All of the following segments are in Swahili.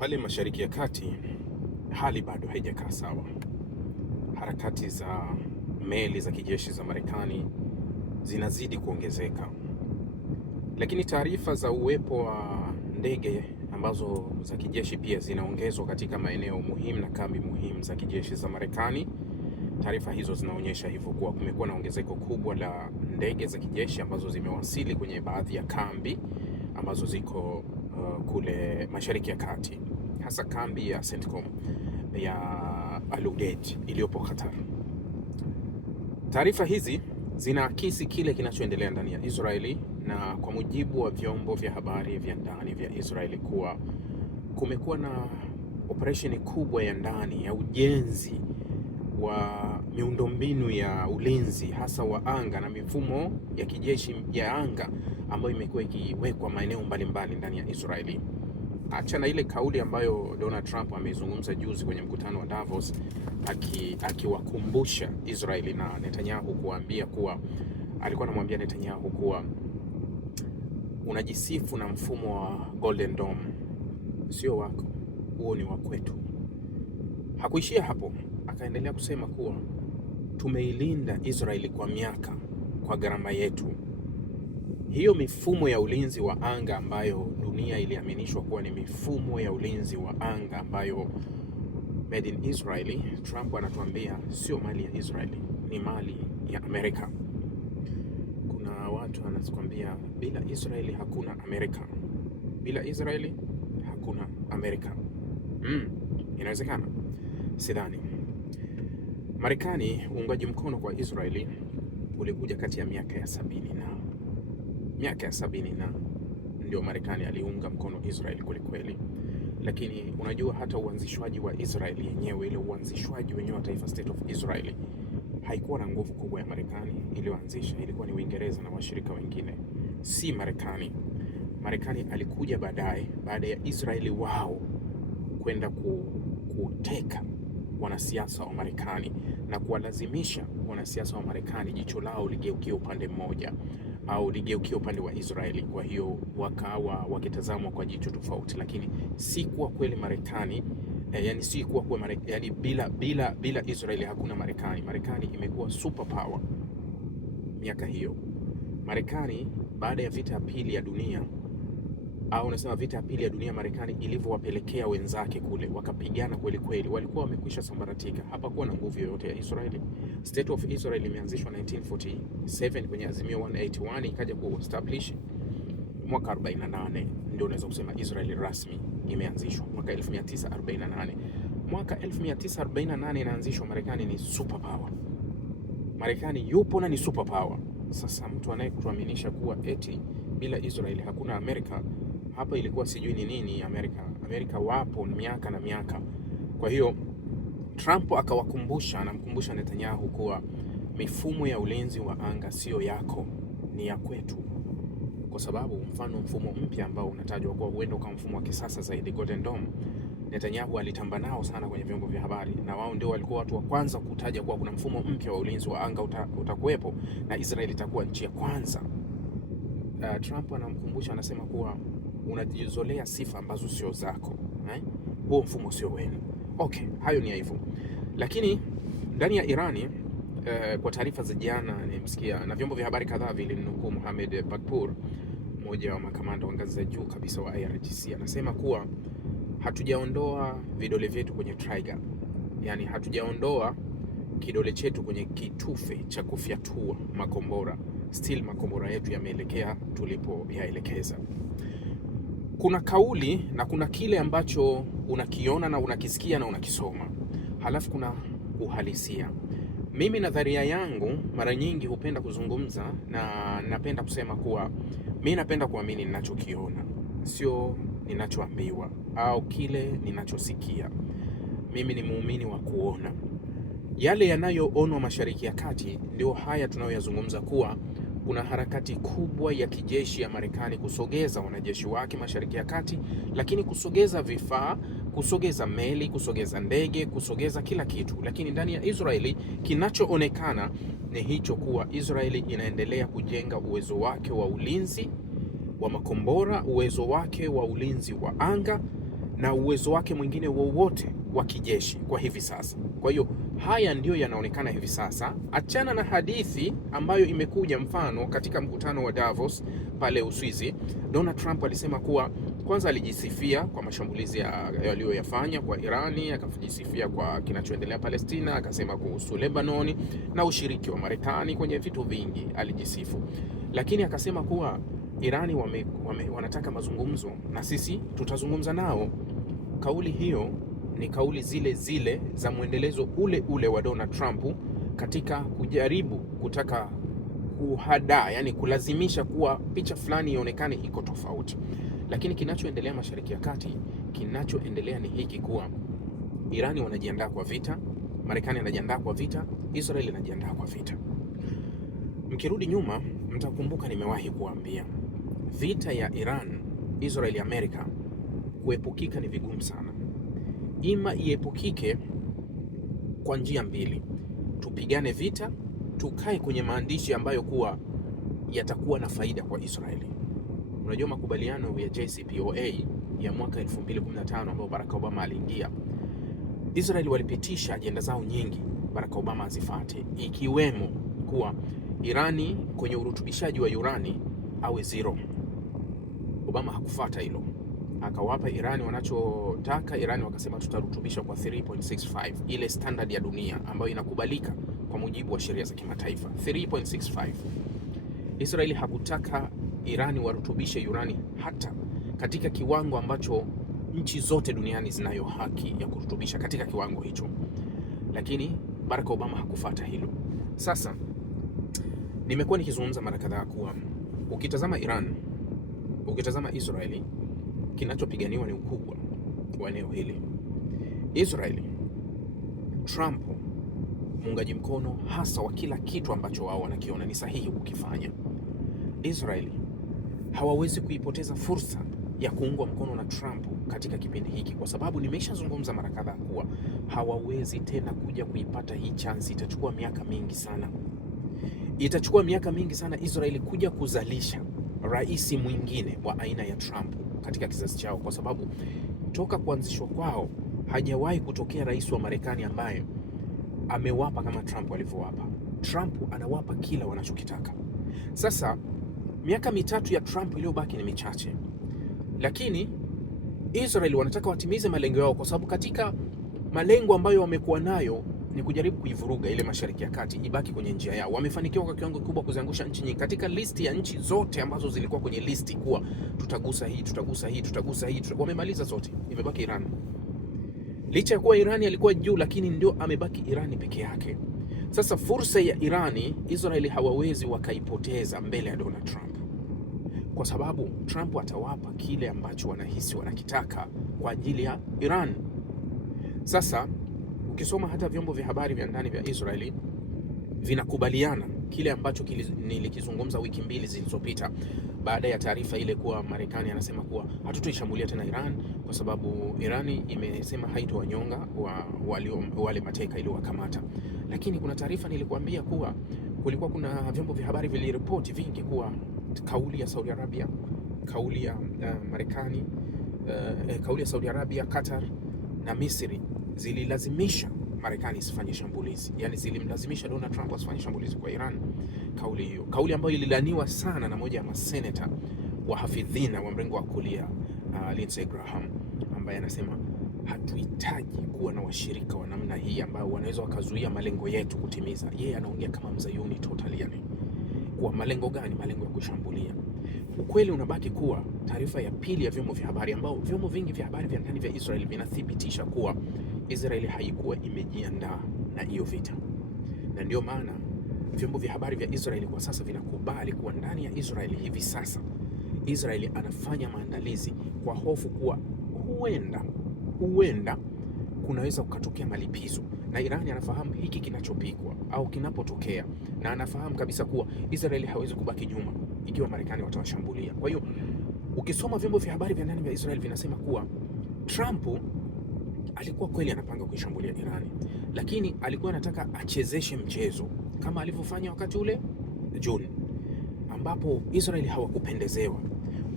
Pale Mashariki ya Kati hali bado haijakaa sawa. Harakati za meli za kijeshi za Marekani zinazidi kuongezeka, lakini taarifa za uwepo wa ndege ambazo za kijeshi pia zinaongezwa katika maeneo muhimu na kambi muhimu za kijeshi za Marekani. Taarifa hizo zinaonyesha hivyo kuwa kumekuwa na ongezeko kubwa la ndege za kijeshi ambazo zimewasili kwenye baadhi ya kambi ambazo ziko kule Mashariki ya Kati, hasa kambi ya CENTCOM ya Al Udeid iliyopo Qatar. Taarifa hizi zinaakisi kile kinachoendelea ndani ya Israeli, na kwa mujibu wa vyombo vya habari vya ndani vya Israeli kuwa kumekuwa na operesheni kubwa ya ndani ya ujenzi wa miundombinu ya ulinzi hasa wa anga na mifumo ya kijeshi ya anga ambayo imekuwa ikiwekwa maeneo mbalimbali ndani ya Israeli. Acha na ile kauli ambayo Donald Trump ameizungumza juzi kwenye mkutano wa Davos, akiwakumbusha Israeli na Netanyahu kuambia kuwa, alikuwa anamwambia Netanyahu kuwa unajisifu na mfumo wa Golden Dome, sio wako, huo ni wa kwetu. Hakuishia hapo, akaendelea kusema kuwa tumeilinda Israeli kwa miaka kwa gharama yetu. Hiyo mifumo ya ulinzi wa anga ambayo dunia iliaminishwa kuwa ni mifumo ya ulinzi wa anga ambayo made in Israeli, Trump anatuambia sio mali ya Israeli, ni mali ya Amerika. Kuna watu wanakuambia bila Israeli hakuna Amerika, bila Israeli hakuna Amerika. Inawezekana? Sidhani. Marekani, uungaji mkono kwa Israeli ulikuja kati ya miaka ya 70 na ndio Marekani aliunga mkono Israeli kwelikweli. Lakini unajua hata uanzishwaji wa Israeli yenyewe, ile uanzishwaji wenyewe wa taifa State of Israel, haikuwa na nguvu kubwa ya Marekani. Iliyoanzisha ilikuwa ni Uingereza na washirika wengine, si Marekani. Marekani alikuja baadaye, baada ya Israeli wao kwenda kuteka wanasiasa wa Marekani na kuwalazimisha wanasiasa wa Marekani jicho lao ligeukie upande mmoja au ligeukie upande wa Israeli. Kwa hiyo wakawa wakitazamwa kwa jicho tofauti, lakini si kuwa kweli Marekani, yani si kuwa yani bila Israeli hakuna Marekani. Marekani imekuwa super power miaka hiyo. Marekani baada ya vita ya pili ya dunia, au unasema vita ya pili ya dunia, Marekani ilivyowapelekea wenzake kule wakapigana kweli kweli, walikuwa wamekwisha sambaratika. Hapakuwa na nguvu yoyote ya Israeli. State of Israel imeanzishwa 1947 kwenye Azimio 181, ikaja ku establish mwaka 48, ndio unaweza kusema Israeli rasmi imeanzishwa mwaka 1948. Mwaka 1948 inaanzishwa. Marekani ni super power. Marekani yupo na ni super power. Sasa mtu anayekutuaminisha kuwa eti bila Israeli hakuna Amerika, hapa ilikuwa sijui ni nini. Amerika wapo miaka na miaka. Kwa hiyo Trump anamkumbusha Netanyahu kuwa mifumo ya ulinzi wa anga sio yako, ni ya kwetu. Kwa sababu mfumo mpya ambao unatajwa kuwa huenda kama mfumo wa kisasa zaidi, Golden Dome, Netanyahu alitamba nao sana kwenye vyombo vya habari, na wao ndio walikuwa watu wa kwanza kutaja kuwa kuna mfumo mpya wa ulinzi wa anga utakuwepo na Israeli itakuwa nchi ya kwanza. Trump anamkumbusha, anasema kuwa unajizolea sifa ambazo sio zako, huo mfumo sio wenu. Okay, hayo ni hivyo. Lakini ndani ya Irani, kwa taarifa za jana nimesikia na vyombo vya habari kadhaa vilinukuu Mohamed Bakpour, mmoja wa makamanda wa ngazi za juu kabisa wa IRGC, anasema kuwa hatujaondoa vidole vyetu kwenye trigger, yani hatujaondoa kidole chetu kwenye kitufe cha kufyatua makombora. Still makombora yetu yameelekea tulipoyaelekeza. Kuna kauli na kuna kile ambacho unakiona na unakisikia na unakisoma, halafu kuna uhalisia. Mimi nadharia yangu mara nyingi hupenda kuzungumza na napenda kusema kuwa mimi napenda kuamini ninachokiona, sio ninachoambiwa au kile ninachosikia. Mimi ni muumini wa kuona. Yale yanayoonwa Mashariki ya Kati ndio haya tunayoyazungumza, kuwa kuna harakati kubwa ya kijeshi ya Marekani kusogeza wanajeshi wake Mashariki ya Kati, lakini kusogeza vifaa, kusogeza meli, kusogeza ndege, kusogeza kila kitu. Lakini ndani ya Israeli kinachoonekana ni hicho, kuwa Israeli inaendelea kujenga uwezo wake wa ulinzi wa makombora, uwezo wake wa ulinzi wa anga, na uwezo wake mwingine wowote wa kijeshi kwa hivi sasa. Kwa hiyo haya ndiyo yanaonekana hivi sasa. Achana na hadithi ambayo imekuja, mfano katika mkutano wa Davos pale Uswizi, Donald Trump alisema kuwa kwanza alijisifia kwa mashambulizi yaliyoyafanya kwa Irani, akajisifia kwa kinachoendelea Palestina, akasema kuhusu Lebanoni na ushiriki wa Marekani kwenye vitu vingi alijisifu. Lakini akasema kuwa Irani wanataka mazungumzo na sisi tutazungumza nao. Kauli hiyo ni kauli zile zile za mwendelezo ule ule wa Donald Trump katika kujaribu kutaka kuhadaa, yani kulazimisha kuwa picha fulani ionekane iko tofauti. Lakini kinachoendelea Mashariki ya Kati, kinachoendelea ni hiki kuwa Irani wanajiandaa kwa vita, Marekani anajiandaa kwa vita, Israeli inajiandaa kwa vita. Mkirudi nyuma mtakumbuka nimewahi kuambia vita ya Iran, Israeli, Amerika kuepukika ni vigumu sana. Ima iepukike kwa njia mbili: tupigane vita, tukae kwenye maandishi ambayo kuwa yatakuwa na faida kwa Israeli. Unajua makubaliano ya JCPOA ya mwaka 2015 ambao Barack Obama aliingia, Israeli walipitisha ajenda zao nyingi Barack Obama azifuate, ikiwemo kuwa Irani kwenye urutubishaji wa urani awe zero. Obama hakufuata hilo, akawapa Irani wanachotaka. Irani wakasema tutarutubisha kwa 3.65, ile standard ya dunia ambayo inakubalika kwa mujibu wa sheria za kimataifa, 3.65. Israeli hakutaka Irani warutubishe urani hata katika kiwango ambacho nchi zote duniani zinayo haki ya kurutubisha katika kiwango hicho, lakini Barack Obama hakufuata hilo. Sasa nimekuwa nikizungumza mara kadhaa kuwa ukitazama Iran, ukitazama Israeli, kinachopiganiwa ni ukubwa wa eneo hili. Israeli, Trump muungaji mkono hasa wa kila kitu ambacho wao wanakiona ni sahihi kukifanya. Israeli hawawezi kuipoteza fursa ya kuungwa mkono na Trump katika kipindi hiki, kwa sababu nimeshazungumza mara kadhaa kuwa hawawezi tena kuja kuipata hii chance. Itachukua miaka mingi sana, itachukua miaka mingi sana Israeli kuja kuzalisha rais mwingine wa aina ya Trump katika kizazi chao, kwa sababu toka kuanzishwa kwao hajawahi kutokea rais wa Marekani ambaye amewapa kama Trump alivyowapa. Trump anawapa kila wanachokitaka. Sasa miaka mitatu ya Trump iliyobaki ni michache, lakini Israel wanataka watimize malengo yao, kwa sababu katika malengo ambayo wamekuwa nayo ni kujaribu kuivuruga ile Mashariki ya Kati ibaki kwenye njia yao. Wamefanikiwa kwa kiwango kikubwa kuziangusha nchi nyingi katika listi ya nchi zote ambazo zilikuwa kwenye listi kuwa tutagusa hii, tutagusa hii, tutagusa hii, wamemaliza zote, imebaki Iran. Licha ya kuwa Irani alikuwa juu, lakini ndio amebaki Irani peke yake. Sasa fursa ya Irani, Israeli hawawezi wakaipoteza mbele ya Donald Trump, kwa sababu Trump atawapa kile ambacho wanahisi wanakitaka kwa ajili ya Iran. Sasa ukisoma hata vyombo vya habari vya ndani vya Israeli vinakubaliana kile ambacho nilikizungumza wiki mbili zilizopita, baada ya taarifa ile kuwa Marekani anasema kuwa hatutoishambulia tena Iran kwa sababu Irani imesema haitowanyonga wale mateka iliyowakamata. Lakini kuna taarifa nilikuambia kuwa kulikuwa kuna vyombo vya habari viliripoti vingi kuwa kauli ya Saudi Arabia, kauli ya Marekani, kauli ya Saudi Arabia, Qatar na Misri zililazimisha Marekani isifanye shambulizi, yani zilimlazimisha Donald Trump asifanye shambulizi kwa Iran. Kauli hiyo, kauli ambayo ililaniwa sana na moja ya maseneta wa hafidhina wa mrengo wa kulia Lindsey Graham, ambaye anasema hatuhitaji kuwa na washirika wa namna hii ambao wanaweza wakazuia malengo yetu kutimiza. Yeye anaongea kama mzayuni totally, yani kwa malengo gani? Malengo ya kushambulia. Ukweli unabaki kuwa taarifa ya pili ya vyombo vya habari, ambao vyombo vingi vya habari vya ndani vya Israel vinathibitisha kuwa Israeli haikuwa imejiandaa na hiyo vita, na ndio maana vyombo vya habari vya Israeli kwa sasa vinakubali kuwa ndani ya Israeli hivi sasa Israeli anafanya maandalizi kwa hofu kuwa huenda kunaweza kukatokea malipizo, na Irani anafahamu hiki kinachopikwa au kinapotokea, na anafahamu kabisa kuwa Israeli hawezi kubaki nyuma ikiwa Marekani watawashambulia. Kwa hiyo ukisoma vyombo vya habari vya ndani vya Israeli vinasema kuwa Trump alikuwa kweli anapanga kuishambulia Irani, lakini alikuwa anataka achezeshe mchezo kama alivyofanya wakati ule June, ambapo Israeli hawakupendezewa.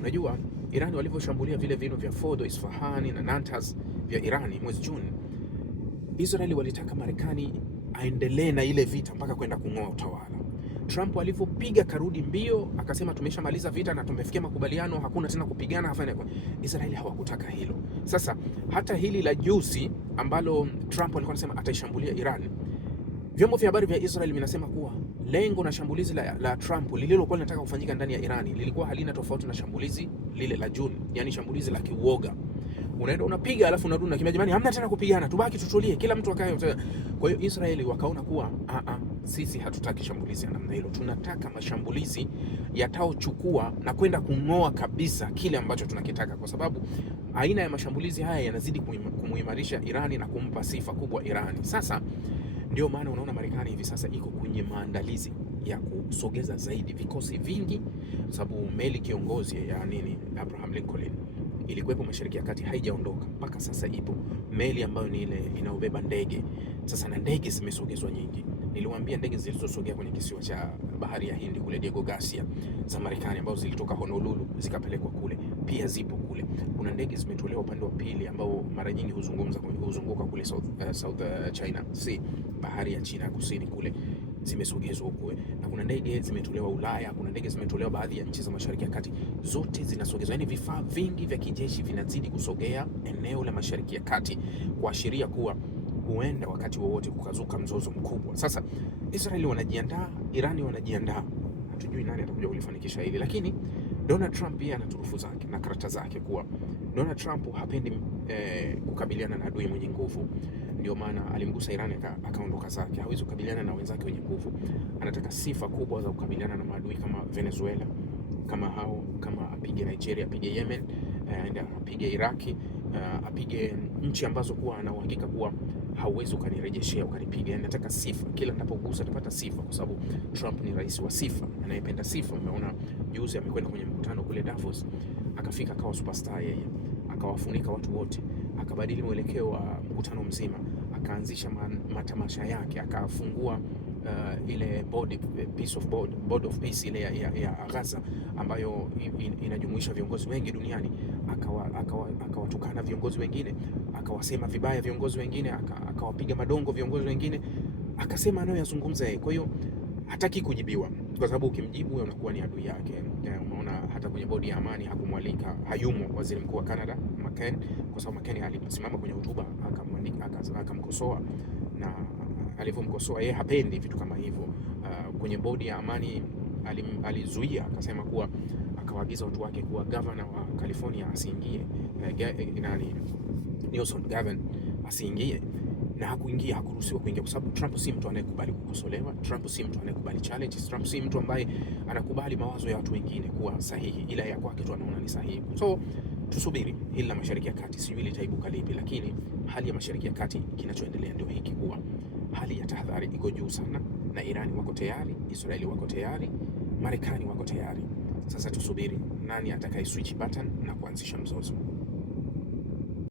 Unajua Irani walivyoshambulia vile vinu vya Fordo, Isfahani na Natanz vya Irani mwezi Juni, Israeli walitaka Marekani aendelee na ile vita mpaka kwenda kung'oa utawala. Trump alivyopiga karudi mbio akasema tumeshamaliza vita na tumefikia makubaliano, hakuna tena kupigana hafanya. Israeli hawakutaka hilo. Sasa hata hili la juzi ambalo Trump alikuwa anasema ataishambulia Iran, vyombo vya habari vya Israeli vinasema kuwa lengo na shambulizi la Trump lililokuwa linataka kufanyika ndani ya Irani lilikuwa halina tofauti na shambulizi lile la Juni, yani shambulizi la kiuoga. Unaenda unapiga alafu unarudi na kimya, jamani, hamna tena kupigana, tubaki tutulie, kila mtu akae. Kwa hiyo Israeli wakaona kuwa sisi hatutaki shambulizi ya namna hilo, tunataka mashambulizi yataochukua na kwenda kung'oa kabisa kile ambacho tunakitaka, kwa sababu aina ya mashambulizi haya yanazidi kumuimarisha Irani na kumpa sifa kubwa Irani. Sasa ndio maana unaona Marekani hivi sasa iko kwenye maandalizi ya kusogeza zaidi vikosi vingi, sababu meli kiongozi ya Abraham Lincoln ilikuwepo Mashariki ya Kati, haijaondoka mpaka sasa. Ipo meli ambayo ni ile inaobeba ndege. Sasa na ndege zimesogezwa nyingi. Niliwaambia ndege zilizosogea kwenye kisiwa cha Bahari ya Hindi kule Diego Garcia za Marekani, ambazo zilitoka Honolulu zikapelekwa kule, pia zipo kule. Kuna ndege zimetolewa upande wa pili ambao mara nyingi huzunguka kule South China Sea, bahari ya China kusini kule, zimesogezwa huko. Na kuna ndege zimetolewa Ulaya, kuna ndege zimetolewa baadhi ya nchi za Mashariki ya Kati, zote zinasogezwa. Yani vifaa vingi vya kijeshi vinazidi kusogea eneo la Mashariki ya Kati, kuashiria kuwa huenda wakati wowote kukazuka mzozo mkubwa. Sasa Israeli wanajiandaa, Irani wanajiandaa, hatujui nani atakuja kulifanikisha hili, lakini Donald Trump pia ana turufu zake na karata zake, kuwa Donald Trump hapendi kukabiliana na adui mwenye nguvu. Ndio maana alimgusa Irani akaondoka zake. Hawezi kukabiliana na wenzake wenye nguvu. Anataka sifa kubwa za kukabiliana na maadui kama Venezuela, kama apige Nigeria, apige Yemen, apige Iraki, apige nchi ambazo kuwa ana uhakika kuwa hauwezi ukanirejeshea ukanipiga. Nataka sifa, kila ninapogusa atapata sifa, kwa sababu Trump ni rais wa sifa, anayependa sifa. Umeona juzi amekwenda kwenye mkutano kule Davos, akafika akawa superstar yeye, akawafunika watu wote, akabadili mwelekeo wa mkutano mzima, akaanzisha matamasha yake, akafungua ile board of peace ile ya Gaza ambayo inajumuisha viongozi wengi duniani. Akawatukana viongozi wengine, akawasema vibaya viongozi wengine, akawapiga madongo viongozi wengine, akasema anayoyazungumza yeye. Kwa hiyo hataki kujibiwa, kwa sababu ukimjibu wewe unakuwa ni adui yake. Umeona hata kwenye bodi ya amani hakumwalika, hayumo waziri mkuu wa Canada McCain, kwa sababu McCain alisimama kwenye hotuba akamkosoa, na alivyomkosoa yeye hapendi vitu kama hivyo. Kwenye bodi ya amani alizuia, akasema kuwa, akawaagiza watu wake kuwa governor wa California asiingie, Newsom Gavin asiingie, na hakuingia, hakuruhusiwa kuingia, kwa sababu Trump si mtu anayekubali kukosolewa. Trump si mtu anayekubali challenge. Trump si mtu ambaye anakubali mawazo ya watu wengine kuwa sahihi, ila ya kwake tu anaona ni sahihi. So tusubiri hili la Mashariki ya Kati, sijui litaibuka lipi, lakini hali ya Mashariki ya Kati kinachoendelea ndio hiki, kuwa hali ya tahadhari iko juu sana, na Irani wako tayari, Israeli wako tayari, Marekani wako tayari. Sasa tusubiri nani atakaye switch button na kuanzisha mzozo.